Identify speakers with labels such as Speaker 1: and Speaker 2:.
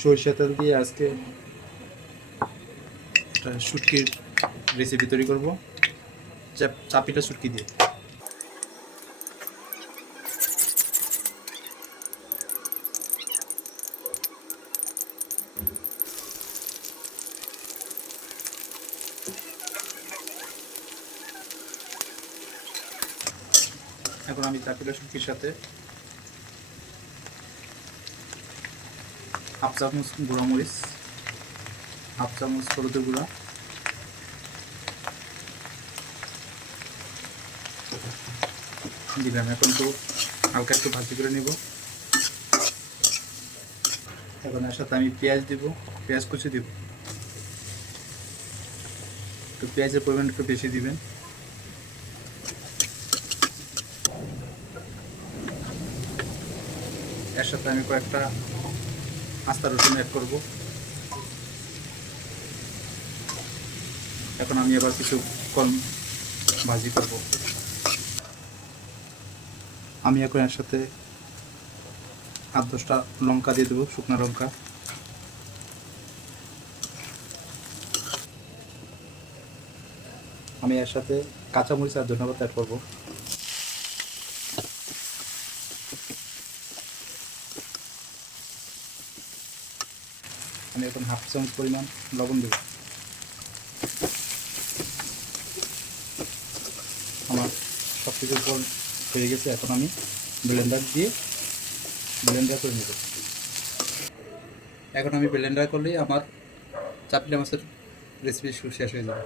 Speaker 1: সরিষা তেল দিয়ে আজকে শুটকির রেসিপি তৈরি করব। চাপিটা শুটকি দিয়ে। এখন আমি চাপিটা শুটকির সাথে হাফ চামচ গুঁড়া মরিচ, হাফ চামচ হলুদের গুঁড়া, দিলাম। এখন তো হালকা একটু ভাজি করে নেব। এখন এর সাথে আমি পেঁয়াজ দিব, পেঁয়াজ কুচি দিব। তো পেঁয়াজের পরিমাণ একটু বেশি দিবেন। এর সাথে আমি কয়েকটা আস্তা রসুন অ্যাড করব। এখন আমি আবার কিছু কম ভাজি করব। আমি এখন এর সাথে আট দশটা লঙ্কা দিয়ে দেবো, শুকনো লঙ্কা। আমি এর সাথে কাঁচামরিচ আর ধন্যবাদ অ্যাড করব। এখন হাফ চামচ পরিমাণ লবণ দেব। আমার সব কিছু উপর হয়ে গেছে, এখন আমি ব্লেন্ডার দিয়ে ব্লেন্ডার করে নেব। এখন আমি ব্লেন্ডার করলেই আমার চাপলি মাছের রেসিপি শেষ হয়ে যাবে।